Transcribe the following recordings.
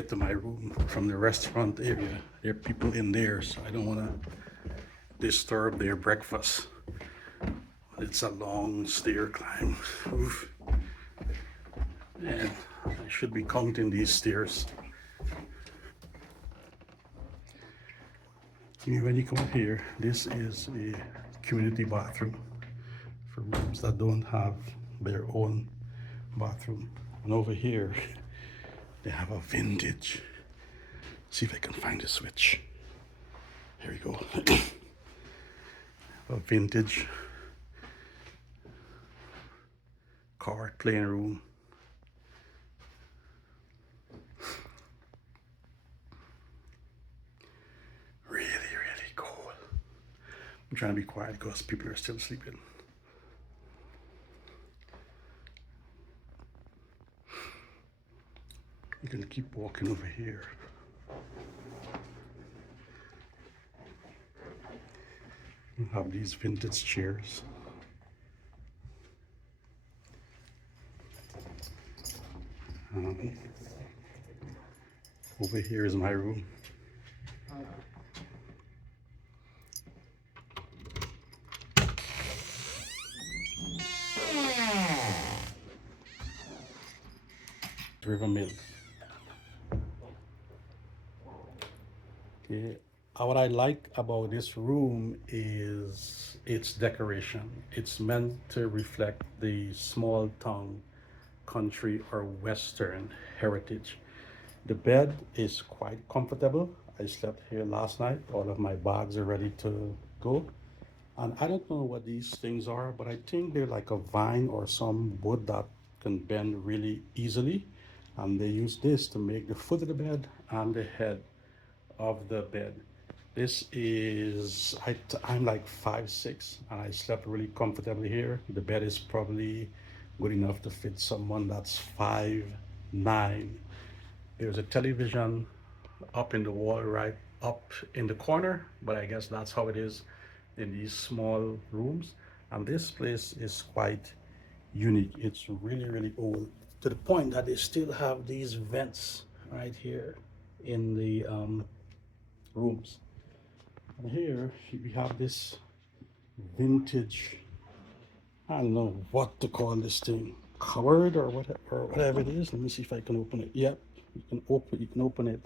get to my room from the restaurant area. There are people in there, so I don't want to disturb their breakfast. It's a long stair climb. Oof. And I should be counting these stairs. When you come here, this is a community bathroom for rooms that don't have their own bathroom. And over here, they have a vintage. See if I can find the switch. Here we go. A vintage car playing room. Really, really cool. I'm trying to be quiet because people are still sleeping. You can keep walking over here. You have these vintage chairs. Over here is my room. River Mill. Okay. What I like about this room is its decoration. It's meant to reflect the small town, country, or western heritage. The bed is quite comfortable. I slept here last night. All of my bags are ready to go. And I don't know what these things are, but I think they're like a vine or some wood that can bend really easily. And they use this to make the foot of the bed and the head of the bed. This is, I'm like 5'6", and I slept really comfortably here. The bed is probably good enough to fit someone that's 5'9". There's a television up in the wall right up in the corner, but I guess that's how it is in these small rooms. And this place is quite unique. It's really, really old to the point that they still have these vents right here in the rooms. And here we have this vintage, I don't know what to call this thing, cupboard or whatever it is. Let me see if I can open it. Yep, you can open it.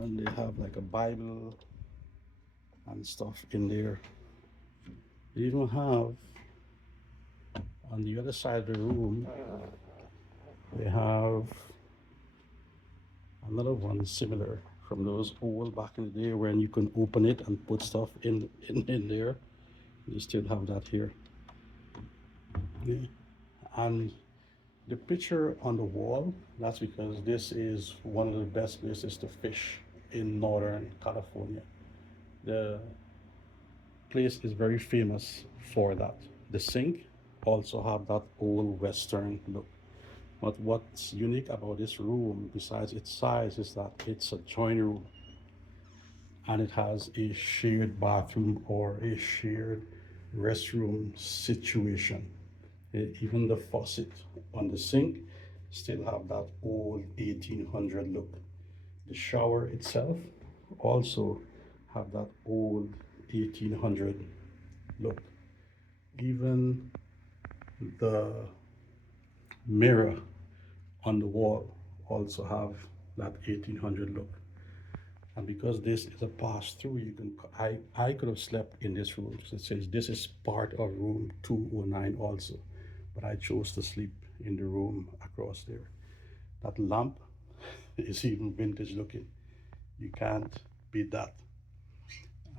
And they have like a Bible and stuff in there. They even have on the other side of the room, they have another one similar from those old back in the day when you can open it and put stuff in there. You still have that here. Okay. And the picture on the wall, that's because this is one of the best places to fish in Northern California. The place is very famous for that. The sink also have that old Western look. But what's unique about this room, besides its size, is that it's a joint room and it has a shared bathroom or a shared restroom situation. Even the faucet on the sink still have that old 1800 look. The shower itself also have that old 1800 look. Even the mirror on the wall also have that 1800 look. And because this is a pass through, you can I could have slept in this room. So it says this is part of room 209 also, but I chose to sleep in the room across there. That lamp is even vintage looking. You can't beat that.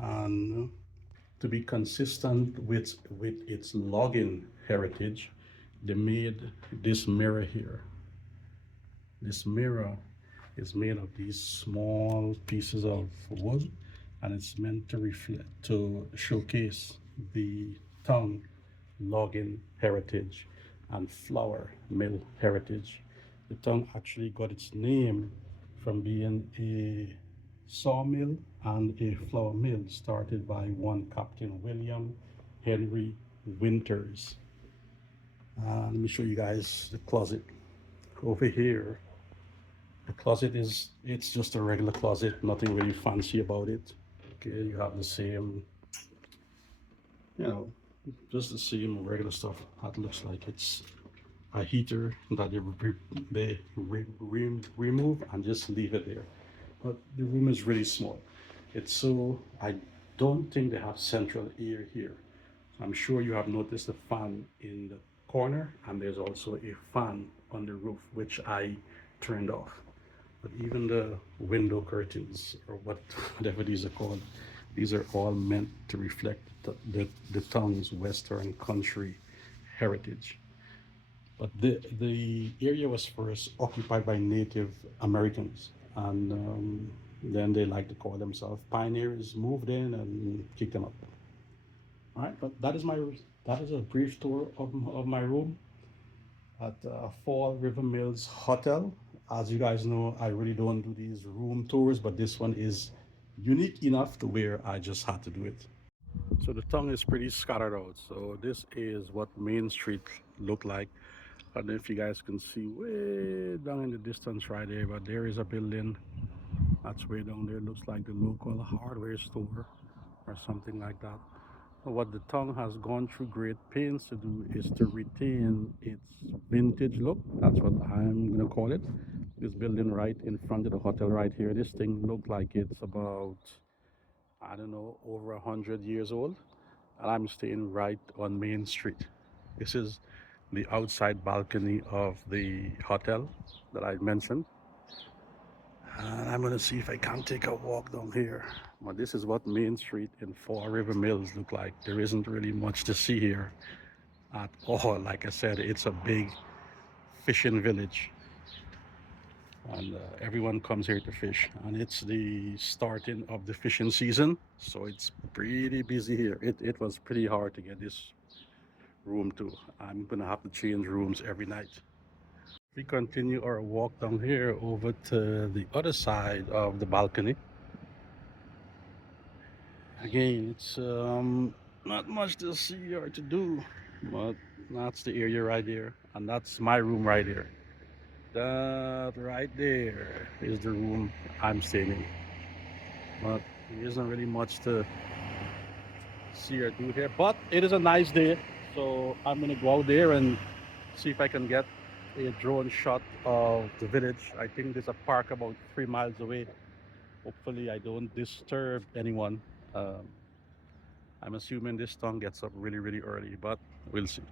And to be consistent with its login heritage, they made this mirror here. This mirror is made of these small pieces of wood, and it's meant to reflect, to showcase the tongue logging heritage and flour mill heritage. The tongue actually got its name from being a sawmill and a flour mill started by one Captain William Henry Winters. Let me show you guys the closet over here. The closet is, it's just a regular closet, nothing really fancy about it. Okay, you have the same, you know, just the same regular stuff. That looks like it's a heater that they remove and just leave it there. But the room is really small. It's so, I don't think they have central air here. I'm sure you have noticed the fan in the corner, and there's also a fan on the roof, which I turned off. But even the window curtains, or whatever these are called, these are all meant to reflect the town's Western country heritage. But the area was first occupied by Native Americans, and then they like to call themselves pioneers, moved in and kicked them up. All right, but that is a brief tour of my room at Fall River Mills Hotel. As you guys know, I really don't do these room tours, but this one is unique enough to where I just had to do it. So the tongue is pretty scattered out. So this is what Main Street looked like. I don't know if you guys can see way down in the distance right there, but there is a building that's way down there. Looks like the local hardware store or something like that. What the tongue has gone through great pains to do is to retain its vintage look. That's what I'm gonna call it. This building right in front of the hotel right here. This thing looked like it's about, I don't know, over 100 years old. And I'm staying right on Main Street. This is the outside balcony of the hotel that I mentioned. And I'm gonna see if I can take a walk down here. But this is what Main Street in Fall River Mills look like. There isn't really much to see here at all. Like I said, it's a big fishing village, and everyone comes here to fish. And it's the starting of the fishing season, so it's pretty busy here. It was pretty hard to get this room too. I'm gonna have to change rooms every night. We continue our walk down here over to the other side of the balcony. Again, it's not much to see or to do, but that's the area right there, and that's my room right there. That right there is the room I'm staying in. But there isn't really much to see or do here. But it is a nice day, so I'm gonna go out there and see if I can get a drone shot of the village. I think there's a park about 3 miles away. Hopefully, I don't disturb anyone. Um, I'm assuming this tongue gets up really, really early, but we'll see.